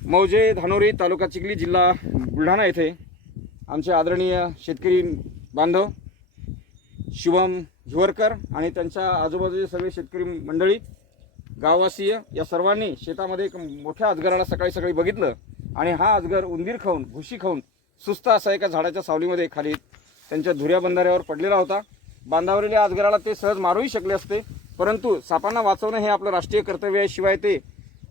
मौजे धानोरी तालुका चिखली जिल्हा बुलढाणा येथे आमचे आदरणीय शेतकरी बांधव शुभम हिवरकर आणि त्यांच्या आजूबाजूचे सगळे शेतकरी मंडळी गाववासीय या सर्वांनी शेतामध्ये एक मोठ्या अजगराला सकाळी बघितलं आणि हा अजगर उंदीर खाऊन भुशी खाऊन सुस्त असा एका झाडाच्या सावलीमध्ये खाली त्यांच्या धुऱ्या बंधाऱ्यावर पडलेला होता। बांधावरील अजगराला ते सहज मारूही शकले असते, परंतु सापांना वाचवणं हे आपलं राष्ट्रीय कर्तव्य आहे। शिवाय ते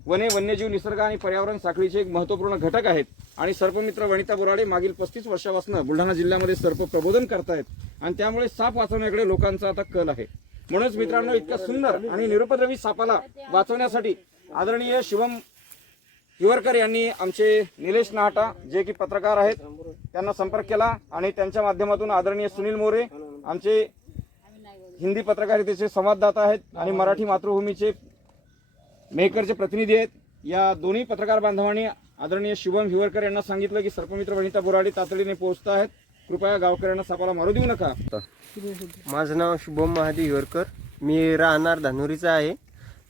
वन्यजीव निसर्ग आणि पर्यावरण साखळीचे एक महत्त्वपूर्ण घटक आहेत आणि सर्पमित्र वनिता बोराडे मागील 35 वर्षापासून बुलढाणा जिल्ह्यामध्ये सर्प प्रबोधन करतायत आणि त्यामुळे साप वाचवण्याकडे लोकांचा आता कल आहे। म्हणूनच मित्रांनो, इतक्या सुंदर आणि निरुपद्रवी सापाला वाचवण्यासाठी आदरणीय शुभम हिवरकर यांनी आमचे निलेश नाहटा जे की पत्रकार आहेत त्यांना संपर्क केला आणि त्यांच्या माध्यमातून आदरणीय सुनील मोरे आमचे हिंदी पत्रकारितेचे संवाददाता आहेत आणि मराठी मातृभूमीचे मेहकरचे प्रतिनिधी आहेत। या दोन्ही पत्रकार बांधवांनी आदरणीय शुभम हिवरकर यांना सांगितलं की सर्पमित्र वनिता बोराडे तातडीने पोहोचत आहेत, कृपया गावकऱ्यांना सापाला मारू देऊ नका। माझं नाव शुभम महादेव हिवरकर, मी राहणार धानोरीचा आहे,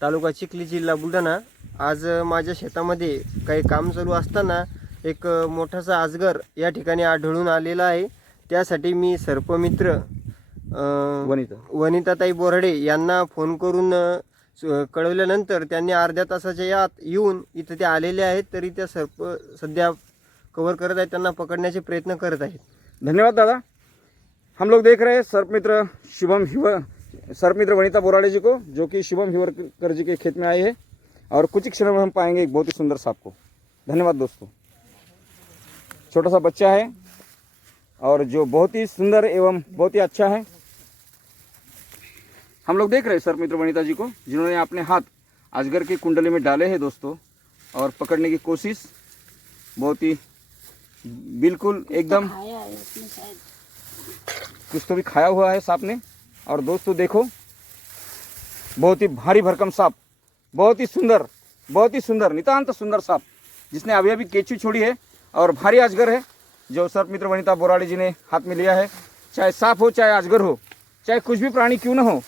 तालुका चिखली जिल्हा बुलढाणा। आज माझ्या शेतामध्ये काही काम चालू असताना एक मोठासा अजगर या ठिकाणी आढळून आलेला आहे। त्यासाठी मी सर्पमित्र वनिताताई बोराडे यांना फोन करून कळवल्यानंतर त्यांनी अर्ध्या तासाच्या आत येऊन इथं ते आलेले आहेत। तरी त्या सर्प सध्या कव्हर करत आहेत, त्यांना पकडण्याचे प्रयत्न करत आहेत। धन्यवाद दादा। हम लोग देख रहे हैं सर्पमित्र वनिता बोराडे जी को, जो कि शुभम हिवरकर जी के खेत में आए हैं और कुछ ही क्षणों में हम पाएंगे एक बहुत ही सुंदर सांप को। धन्यवाद दोस्तों। छोटा सा बच्चा है और जो बहुत ही सुंदर एवं बहुत ही अच्छा है। हम लोग देख रहे हैं सर्पमित्र वनिता जी को, जिन्होंने अपने हाथ अजगर की कुंडली में डाले हैं दोस्तों और पकड़ने की कोशिश बहुत ही बिल्कुल एकदम कुछ तो भी खाया हुआ है सांप ने। और दोस्तों देखो, बहुत ही भारी भरकम सांप, बहुत ही सुंदर नितांत सुंदर सांप जिसने अभी अभी केंचू छोड़ी है और भारी अजगर है जो सर्पमित्र वनिता बोराडे जी ने हाथ में लिया है। चाहे सांप हो, चाहे अजगर हो, चाहे कुछ भी प्राणी क्यों न हो,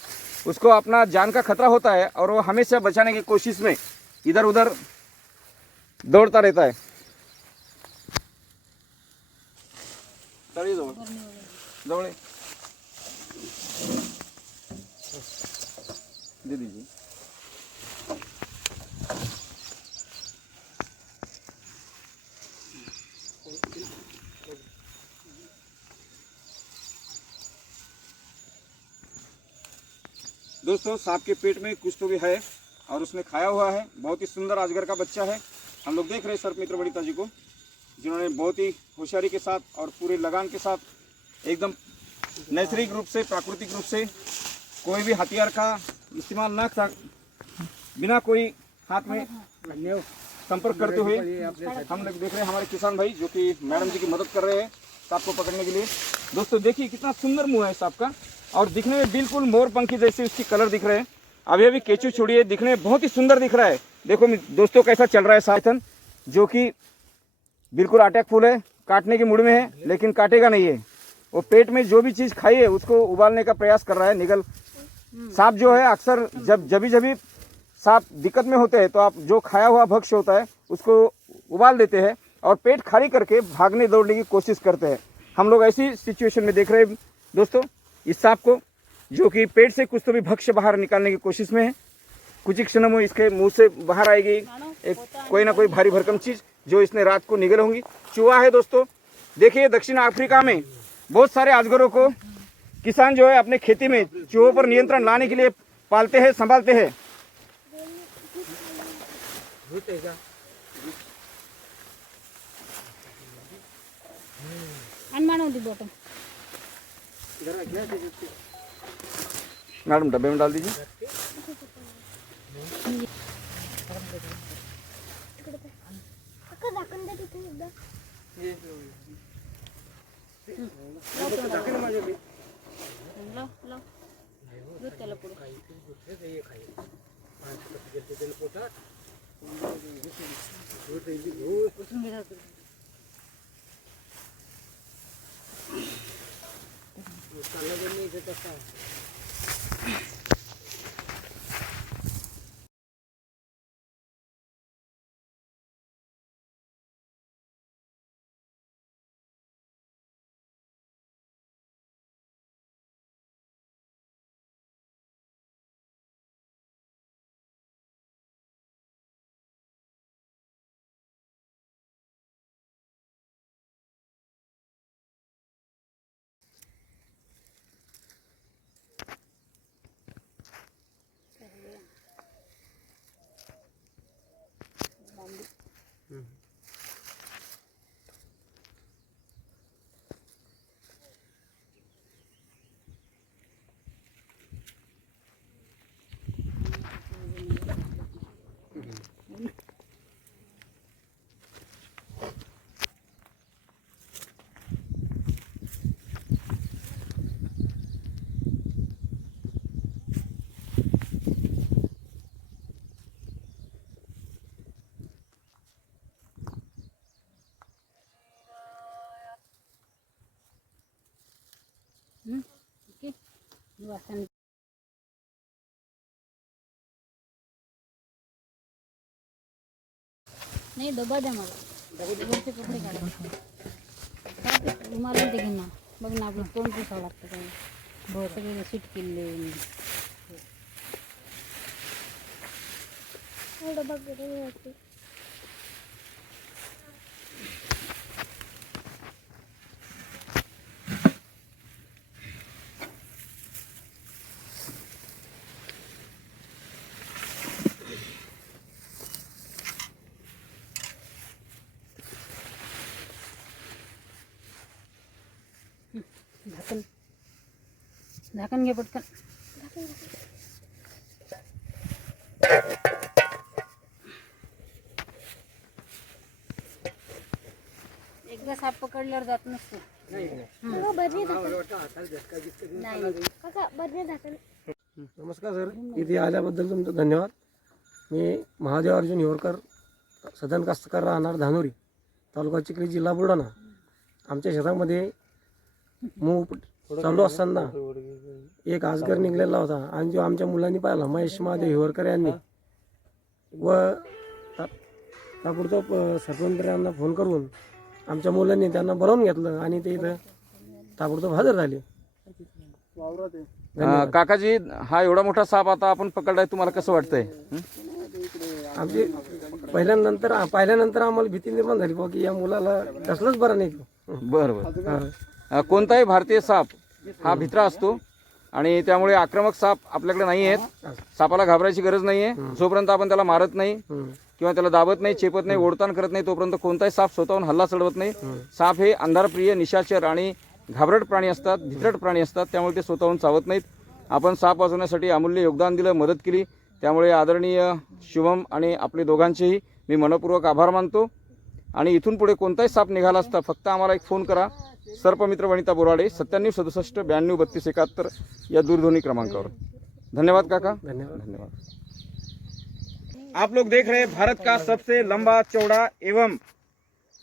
उसको अपना जान का खतरा होता है और वो हमेशा बचाने की कोशिश में इधर उधर दौड़ता रहता है। जवळ दे दीजिए। दोस्तों, सांप के पेट में कुछ तो भी है और उसने खाया हुआ है। बहुत ही सुंदर अजगर का बच्चा है। हम लोग देख रहे हैं सर्पमित्र वनिता जी को, जिन्होंने बहुत ही होशियारी के साथ और पूरे लगान के साथ एकदम नैसर्गिक रूप से, प्राकृतिक रूप से कोई भी हथियार का इस्तेमाल न कर, बिना कोई हाथ में संपर्क करते हुए हम लोग देख रहे हैं हमारे किसान भाई जो कि मैडम जी की मदद कर रहे हैं सांप को पकड़ने के लिए। दोस्तों देखिए कितना सुंदर मुंह है सांप का और दिखने में बिल्कुल मोरपंखी जैसे उसकी कलर दिख रहे हैं। अभी केंचू छोड़ी है, दिखने में बहुत ही सुंदर दिख रहा है। देखो दोस्तों कैसा चल रहा है साथन, जो कि बिल्कुल अटैकफुल है, काटने की मूड में है लेकिन काटेगा नहीं है। वो पेट में जो भी चीज़ खाई है उसको उबालने का प्रयास कर रहा है। सांप जो है अक्सर जब सांप दिक्कत में होते हैं तो आप जो खाया हुआ भक्ष्य होता है उसको उबाल देते हैं और पेट खाली करके भागने दौड़ने की कोशिश करते हैं। हम लोग ऐसी सिचुएशन में देख रहे हैं दोस्तों इस सांप को, जो कि पेट से कुछ तो भी भक्ष्य बाहर निकालने की कोशिश में है। कुछ ही क्षणों में इसके मुंह से बाहर आएगी एक कोई ना कोई भारी भरकम चीज जो इसने रात को निगल होंगी। चूहा है दोस्तों। देखिए दक्षिण अफ्रीका में बहुत सारे अजगरों को किसान जो है अपने खेती में चूहों पर नियंत्रण लाने के लिए पालते हैं, संभालते हैं। मैडम डब्बे में डाल दीजिए। वासन नाही डबा द्या मला वरचे कपडे काढा रुमाला ते घेऊन बघ ना आपलं तोंड पुसावं लागतं काय सगळे सीट केले डबा झाकण झाकण घे पटकन एकदा साप पकडल्यावर जात नसतो नमस्कार सर, इथे आल्याबद्दल तुमचं धन्यवाद. मी महादेव अर्जुन हिवरकर, सदन कास्तकार, राहणार धानोरी, तालुका चिखली, जिल्हा बुलढाणा. आमच्या शेतामध्ये मूग चालू असताना एक आजगर निघलेला होता आणि जो आमच्या मुलांनी पाहिला, महेश महादेव हिवरकर यांनी, व ताबडतोब सरपंचांना फोन करून आमच्या मुलांनी त्यांना बोलावून घेतलं आणि ते इथं ताबडतोब हजर झाले. काकाजी, हा एवढा मोठा साप आता आपण पकडलाय, तुम्हाला कसं वाटतंय? आमची पाहिल्यानंतर आम्हाला भीती निर्माण झाली की या मुलाला कसलंच बरं नाही. बरं. कोणताही भारतीय साप हा भित्रा असतो आणि त्यामुळे आक्रमक साप आपल्याकडे नाही आहेत. सापाला घाबरायची गरज नाहीये. जोपर्यंत आपण त्याला मारत नाही किंवा त्याला दाबत नाही, चेपत नाही, ओढताना करत नाही, तोपर्यंत कोणताही साप स्वतःहून हल्ला चढवत नाही. साप हे अंधारप्रिय, निशाचर आणि घाबरट प्राणी असतात, भित्रट प्राणी असतात, त्यामुळे ते स्वतःहून चावत नाहीत. आपण साप वाचवण्यासाठी अमूल्य योगदान दिलं, मदत केली, त्यामुळे आदरणीय शुभम आणि आपले दोघांचेही मी मनपूर्वक आभार मानतो. आणि इथून पुढे कोणताही साप निघाला असता फक्त आम्हाला एक फोन करा, सर्पमित्र वनिता बोराडे, 9767 92 32 71 या दूरध्वनी क्रमांकावर. धन्यवाद काका. धन्यवाद. आप लोग देख रहे हैं भारत का सबसे लंबा, चौड़ा एवं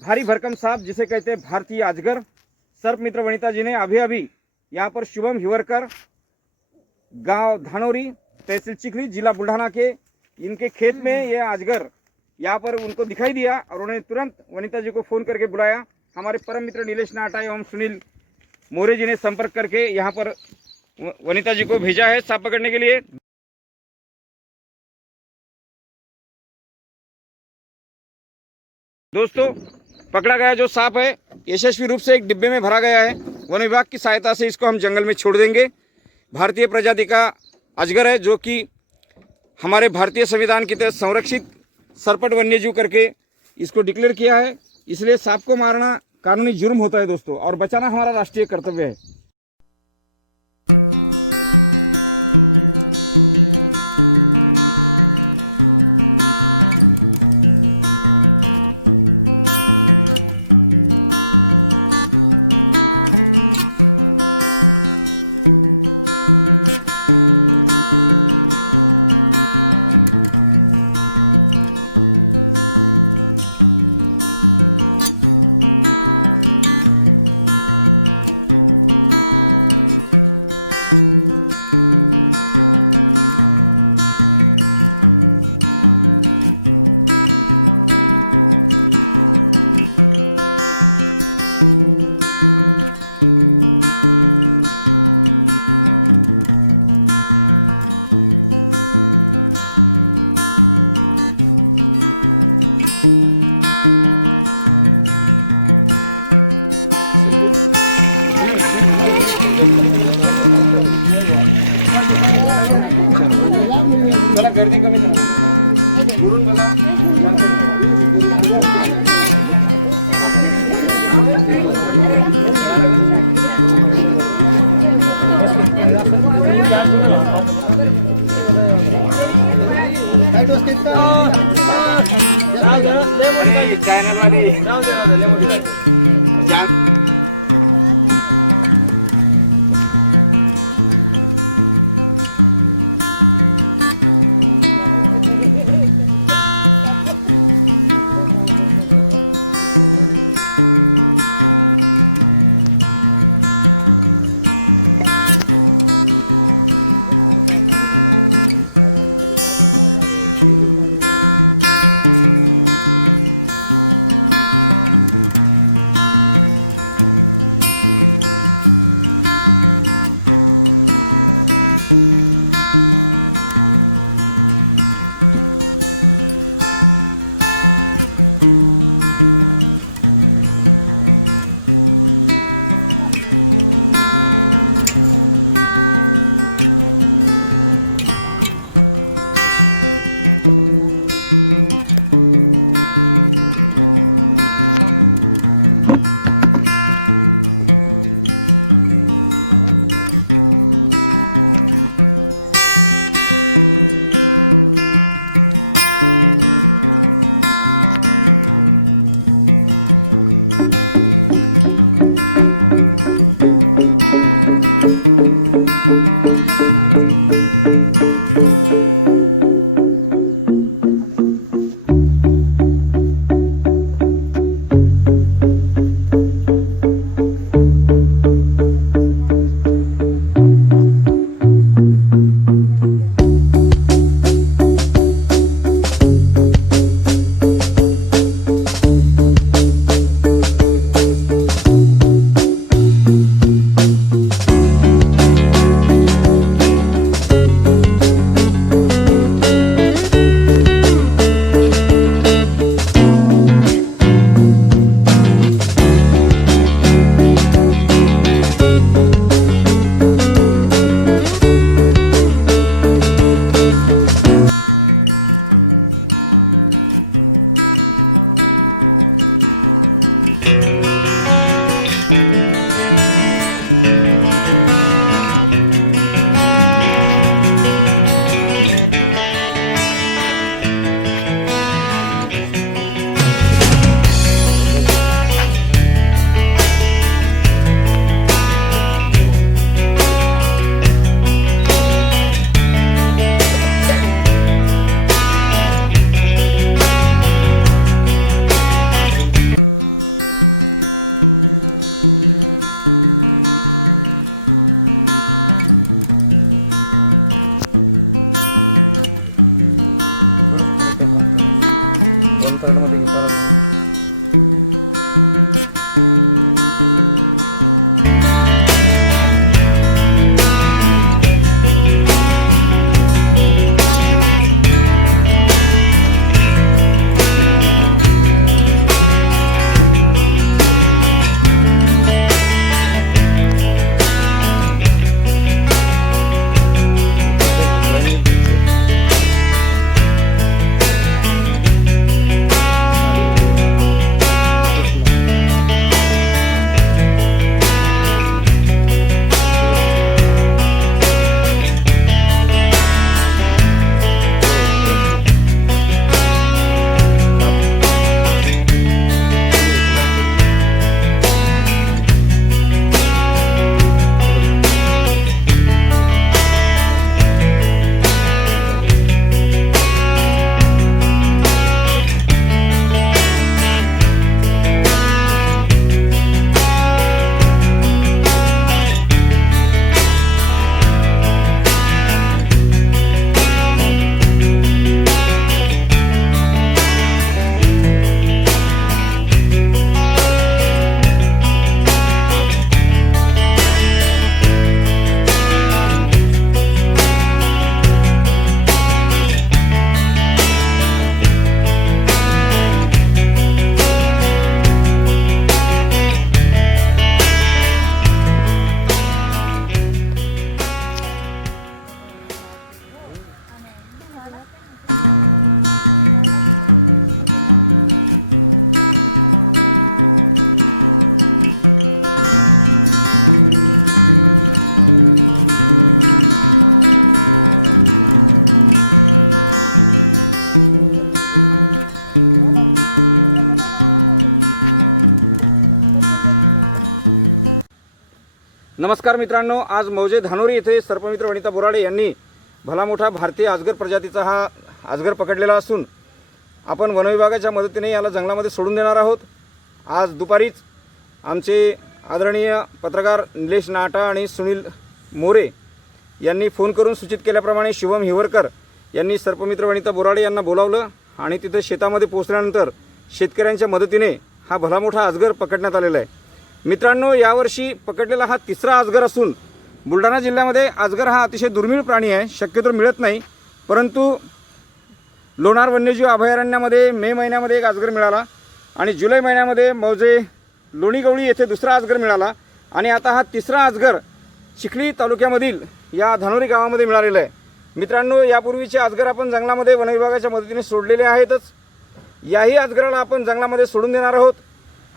भारी भरकम सांप जिसे कहते हैं भारतीय अजगर. सर्प मित्र वनिता जी ने अभी अभी यहाँ पर शुभम हिवरकर, गांव धानोरी, तहसील चिखली, जिला बुल्ढाना के इनके खेत में ये अजगर यहाँ पर उनको दिखाई दिया और उन्होंने तुरंत वनिता जी को फोन करके बुलाया. हमारे परम मित्र नीलेश नाटा एवं सुनील मोरे जी ने संपर्क करके यहाँ पर वनिता जी को भेजा है सांप पकड़ने के लिए. दोस्तों, पकड़ा गया जो सांप है यशस्वी रूप से एक डिब्बे में भरा गया है. वन विभाग की सहायता से इसको हम जंगल में छोड़ देंगे. भारतीय प्रजाति का अजगर है जो कि हमारे भारतीय संविधान के तहत संरक्षित सरपट वन्यजीव करके इसको डिक्लेयर किया है. इसलिए सांप को मारना कानूनी जुर्म होता है दोस्तों, और बचाना हमारा राष्ट्रीय कर्तव्य है. चला गर्दी कमी करा. बुडून बघा. चॅनल वाले मध्ये घेता नमस्कार मित्रांनो, आज मौजे धानोरी येथे सर्पमित्र वनिता बोराडे यांनी भला मोठा भारतीय अजगर प्रजातीचा हा अजगर पकडलेला असून आपण वनविभागाच्या मदतीने याला जंगलामध्ये सोडून देणार आहोत। आज दुपारीच आमचे आदरणीय पत्रकार निलेश नाटा आणि सुनील मोरे यांनी फोन करून सूचित केल्याप्रमाणे शुभम हिवरकर यांनी सर्पमित्र वनिता बोराडे यांना बोलावलं आणि तिथे शेतामध्ये पोहोचल्यानंतर शेतकऱ्यांच्या मदतीने हा भला मोठा अजगर पकडण्यात आलेला आहे। मित्रांनो, यावर्षी पकडलेला हा तिसरा अजगर असून बुलढाणा जिल्ह्यामध्ये अजगर हा अतिशय दुर्मिळ प्राणी आहे, शक्यतो मिळत नाही। परंतु लोणार वन्यजीव अभयारण्यामध्ये मे महिन्यामध्ये एक अजगर मिळाला आणि जुलै महिन्यामध्ये मौजे लोणीगवळी येथे दुसरा अजगर मिळाला आणि आता हा तिसरा अजगर चिखली तालुक्यामधील या धानोरी गावामध्ये मिळालेला आहे। मित्रांनो, यापूर्वीचे अजगर आपण जंगलामध्ये वनविभागाच्या मदतीने सोडलेले आहेतच, याही अजगराला आपण जंगलामध्ये सोडून देणार आहोत।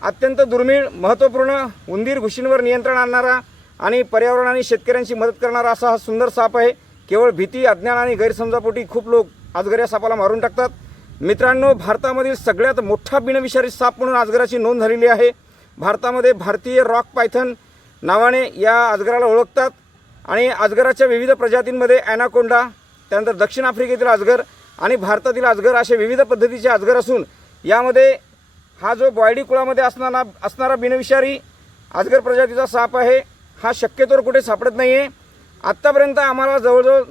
अत्यंत दुर्मिळ, महत्त्वपूर्ण, उंदीर घुशींवर नियंत्रण आणणारा आणि पर्यावरण आणि शेतकऱ्यांची मदत करणारा असा हा सुंदर साप आहे। केवळ भीती, अज्ञान आणि गैरसमजापोटी खूप लोक अजगर या सापाला मारून टाकतात। मित्रांनो, भारतामधील सगळ्यात मोठा बिनविषारी साप म्हणून अजगराची नोंद झालेली आहे। भारतामध्ये भारतीय रॉक पायथन नावाने या अजगराला ओळखतात आणि अजगराच्या विविध प्रजातींमध्ये ॲनाकोंडा, त्यानंतर दक्षिण आफ्रिकेतील अजगर आणि भारतातील अजगर असे विविध पद्धतीचे अजगर असून यामध्ये हा जो बॉयडी कुळामध्ये असणारा बिनविषारी अजगर प्रजातीचा साप आहे हा शक्यतोवर कुठे सापडत नाही आहे। आत्तापर्यंत आम्हाला जवळजवळ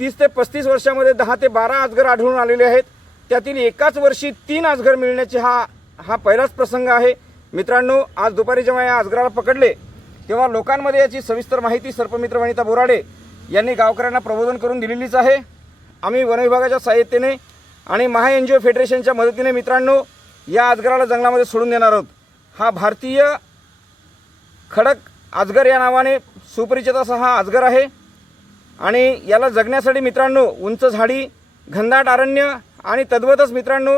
30 ते 35 वर्षामध्ये 10 ते 12 अजगर आढळून आलेले आहेत। त्यातील एकाच वर्षी 3 अजगर मिळण्याचे हा पहिलाच प्रसंग आहे। मित्रांनो, आज दुपारी जेव्हा या अजगराला पकडले तेव्हा लोकांमध्ये याची सविस्तर माहिती सर्पमित्र वनिता बोराडे यांनी गावकऱ्यांना प्रबोधन करून दिलेलीच आहे। आम्ही वनविभागाच्या सहाय्यतेने आणि महा एनजीओ फेडरेशनच्या मदतीने मित्रांनो या अजगराला जंगलामध्ये सोडून देणार आहोत। हा भारतीय खडक अजगर या नावाने सुपरिचित असा हा अजगर आहे आणि याला जगण्यासाठी मित्रांनो उंच झाडी, घनदाट अरण्य आणि तद्वतच मित्रांनो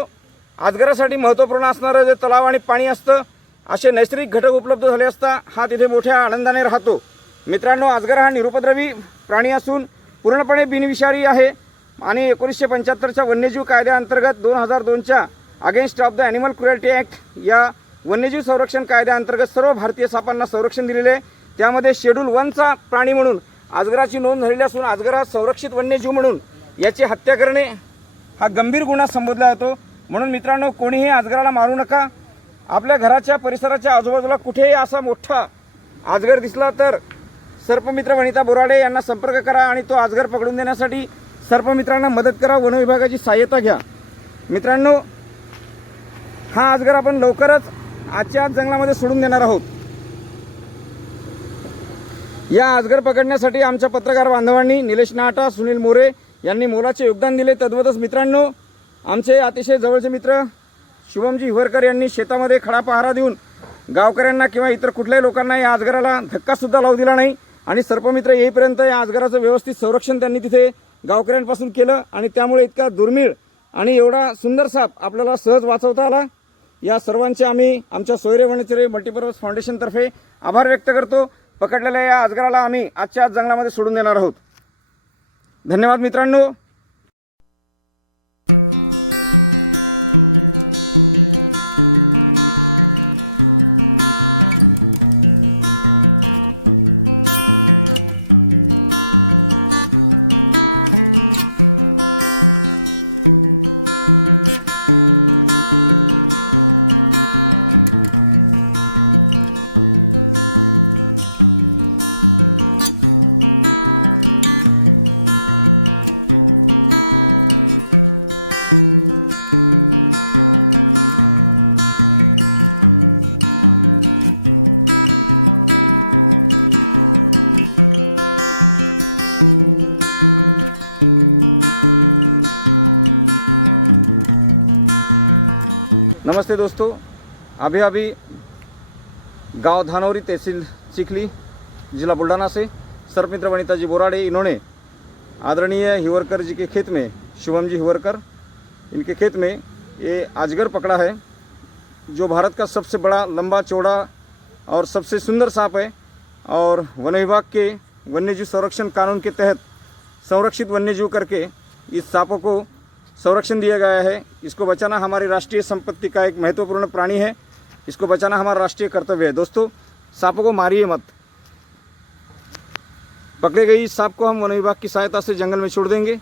अजगरासाठी महत्त्वपूर्ण असणारं जे तलाव आणि पाणी असतं असे नैसर्गिक घटक उपलब्ध झाले असता हा तिथे मोठ्या आनंदाने राहतो. मित्रांनो, अजगर हा निरुपद्रवी प्राणी असून पूर्णपणे बिनविषारी आहे आणि 1975च्या वन्यजीव कायद्याअंतर्गत 2002च्या against of the animal cruelty act या वन्यजीव संरक्षण कायद्याअंतर्गत सर्व भारतीय सापांना संरक्षण दिलेले आहे. त्यामध्ये शेड्यूल 1चा प्राणी म्हणून अजगराची नोंद झालेली असून अजगरात संरक्षित वन्यजीव म्हणून याची हत्या करणे हा गंभीर गुन्हा संबोधला जातो. म्हणून मित्रांनो, कोणीही अजगराला मारू नका. आपल्या घराच्या परिसराच्या आजूबाजूला कुठेही असा मोठा अजगर दिसला तर सर्पमित्र वनिता बोराडे यांना संपर्क करा आणि तो अजगर पकडून देण्यासाठी सर्पमित्रांना मदत करा. वन विभागाची सहाय्यता घ्या. मित्रांनो, हा अजगर आपण लवकरच आजच्या आज जंगलामध्ये सोडून देणार आहोत. या अजगर पकडण्यासाठी आमच्या पत्रकार बांधवांनी निलेश नाटा, सुनील मोरे यांनी मोलाचे योगदान दिले. तद्वतच मित्रांनो, आमचे अतिशय जवळचे मित्र शुभमजी हिवरकर यांनी शेतामध्ये खडा पहारा देऊन गावकऱ्यांना किंवा इतर कुठल्याही लोकांना या अजगराला धक्कासुद्धा लावू दिला नाही आणि सर्पमित्र येईपर्यंत या अजगराचं व्यवस्थित संरक्षण त्यांनी तिथे गावकऱ्यांपासून केलं आणि त्यामुळे इतका दुर्मिळ आणि एवढा सुंदर साप आपल्याला सहज वाचवता आला. या सर्वांचे आम्ही आमच्या सोयरे वनचरे मल्टीपर्पज फाउंडेशनतर्फे आभार व्यक्त करतो. पकडलेल्या या अजगराला आम्ही आजच्या आज जंगलामध्ये सोडून देणार आहोत. धन्यवाद मित्रांनो. नमस्ते दोस्तों, अभी गांव धानौरी तहसील चिखली जिला बुल्ढाना से सर्पमित्र वनिता जी बोराडे इन्होंने आदरणीय हिवरकर जी के खेत में, शुभम जी हिवरकर, इनके खेत में ये अजगर पकड़ा है जो भारत का सबसे बड़ा, लंबा, चौड़ा और सबसे सुंदर सांप है और वन विभाग के वन्यजीव संरक्षण कानून के तहत संरक्षित वन्यजीव करके इस सांपों को संरक्षण दिया गया है. इसको बचाना हमारी राष्ट्रीय संपत्ति का एक महत्वपूर्ण प्राणी है. इसको बचाना हमारा राष्ट्रीय कर्तव्य है. दोस्तों, सांपों को मारिए मत. पकड़े गई सांप को हम वन विभाग की सहायता से जंगल में छोड़ देंगे.